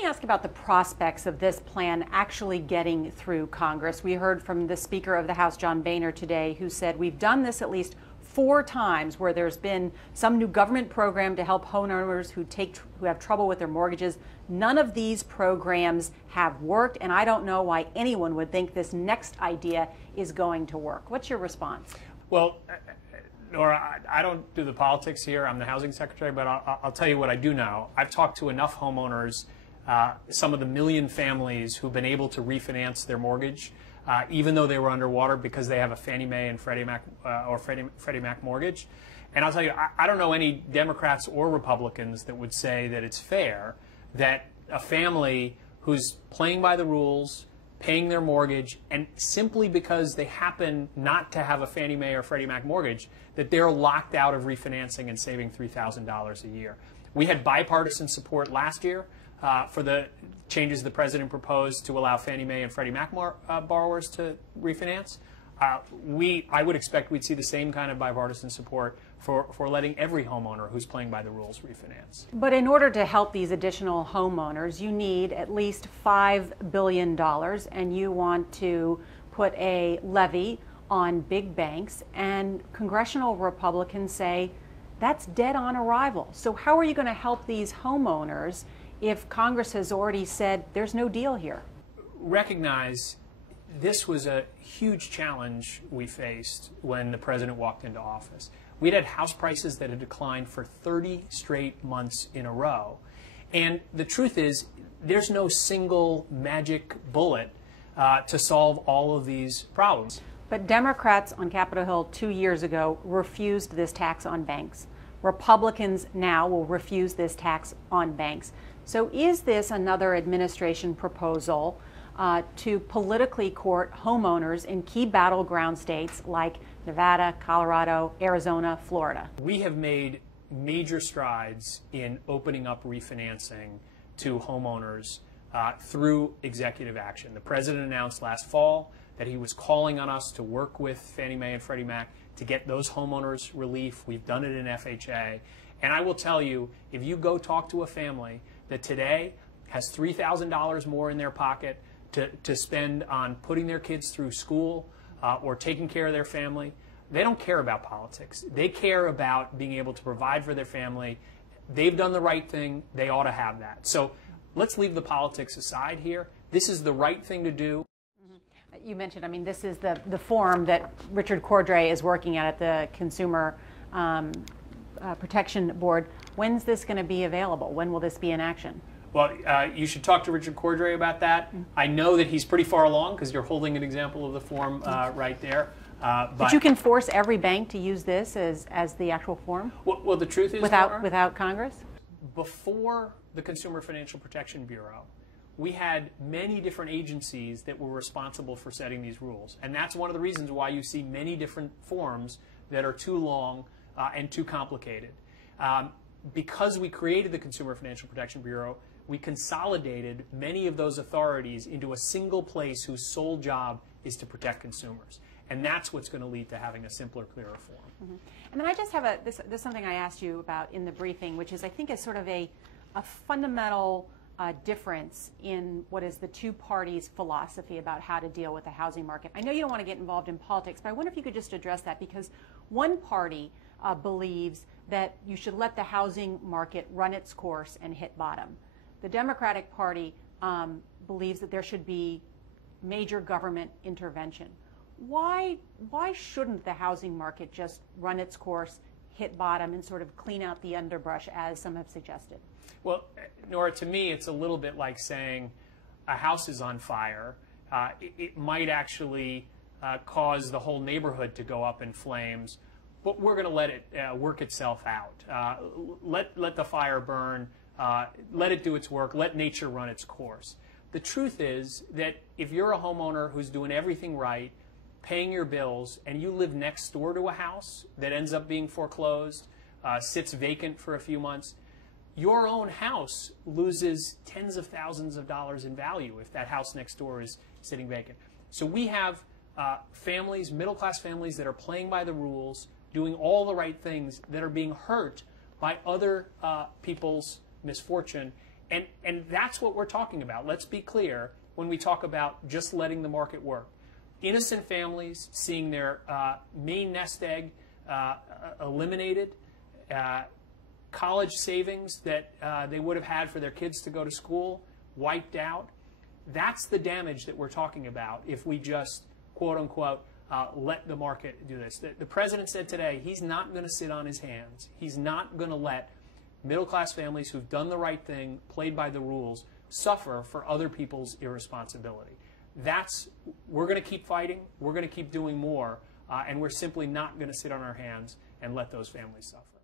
me ask about the prospects of this plan actually getting through Congress. We heard from the Speaker of the House, John Boehner, today, who said we've done this at least 4 times where there's been some new government program to help homeowners who have trouble with their mortgages. None of these programs have worked, and I don't know why anyone would think this next idea is going to work. What's your response? Well, Norah, I don't do the politics here. I'm the housing secretary, but I'll tell you what I do know. I've talked to enough homeowners, some of the million families who've been able to refinance their mortgage, even though they were underwater because they have a Fannie Mae and Freddie Mac or Freddie Mac mortgage. And I'll tell you, I don't know any Democrats or Republicans that would say that it's fair that a family who's playing by the rules, paying their mortgage, and simply because they happen not to have a Fannie Mae or Freddie Mac mortgage, that they're locked out of refinancing and saving $3,000 a year. We had bipartisan support last year for the changes the president proposed to allow Fannie Mae and Freddie Mac borrowers to refinance. I would expect we'd see the same kind of bipartisan support for letting every homeowner who's playing by the rules refinance. But in order to help these additional homeowners, you need at least $5 billion, and you want to put a levy on big banks, and congressional Republicans say that's dead on arrival. So how are you going to help these homeowners if Congress has already said there's no deal here? Recognize this was a huge challenge we faced when the president walked into office. We'd had house prices that had declined for 30 straight months in a row. And the truth is, there's no single magic bullet to solve all of these problems. But Democrats on Capitol Hill 2 years ago refused this tax on banks. Republicans now will refuse this tax on banks. So is this another administration proposal to politically court homeowners in key battleground states like Nevada, Colorado, Arizona, Florida? We have made major strides in opening up refinancing to homeowners through executive action. The president announced last fall that he was calling on us to work with Fannie Mae and Freddie Mac to get those homeowners relief. We've done it in FHA. And I will tell you, if you go talk to a family that today has $3,000 more in their pocket to spend on putting their kids through school or taking care of their family, they don't care about politics. They care about being able to provide for their family. They've done the right thing. They ought to have that. So let's leave the politics aside here. This is the right thing to do. You mentioned, I mean, this is the forum that Richard Cordray is working at the Consumer Protection Board. When's this going to be available? When will this be in action? Well, you should talk to Richard Cordray about that. I know that he's pretty far along because you're holding an example of the form right there. But you can force every bank to use this as the actual form? Well, the truth is, without Congress? Before the Consumer Financial Protection Bureau, we had many different agencies that were responsible for setting these rules. And that's one of the reasons why you see many different forms that are too long and too complicated. Because we created the Consumer Financial Protection Bureau, we consolidated many of those authorities into a single place whose sole job is to protect consumers. And that's what's going to lead to having a simpler, clearer form. Mm-hmm. And then I just have this something I asked you about in the briefing, which is I think is sort of a fundamental difference in what is the two parties' philosophy about how to deal with the housing market. I know you don't want to get involved in politics, but I wonder if you could just address that, because one party believes that you should let the housing market run its course and hit bottom. The Democratic Party believes that there should be major government intervention. Why shouldn't the housing market just run its course, hit bottom, and sort of clean out the underbrush, as some have suggested? Well, Norah, to me, it's a little bit like saying a house is on fire. It might actually cause the whole neighborhood to go up in flames, but we're going to let it work itself out. Let the fire burn. Let it do its work. Let nature run its course. The truth is that if you're a homeowner who's doing everything right, paying your bills, and you live next door to a house that ends up being foreclosed, sits vacant for a few months, your own house loses tens of thousands of dollars in value if that house next door is sitting vacant. So we have families, middle-class families, that are playing by the rules, doing all the right things, that are being hurt by other people's misfortune. And that's what we're talking about. Let's be clear when we talk about just letting the market work. Innocent families seeing their main nest egg eliminated, college savings that they would have had for their kids to go to school wiped out. That's the damage that we're talking about if we just, quote unquote, let the market do this. The president said today he's not going to sit on his hands. He's not going to let middle-class families who've done the right thing, played by the rules, suffer for other people's irresponsibility. We're going to keep fighting. We're going to keep doing more. And we're simply not going to sit on our hands and let those families suffer.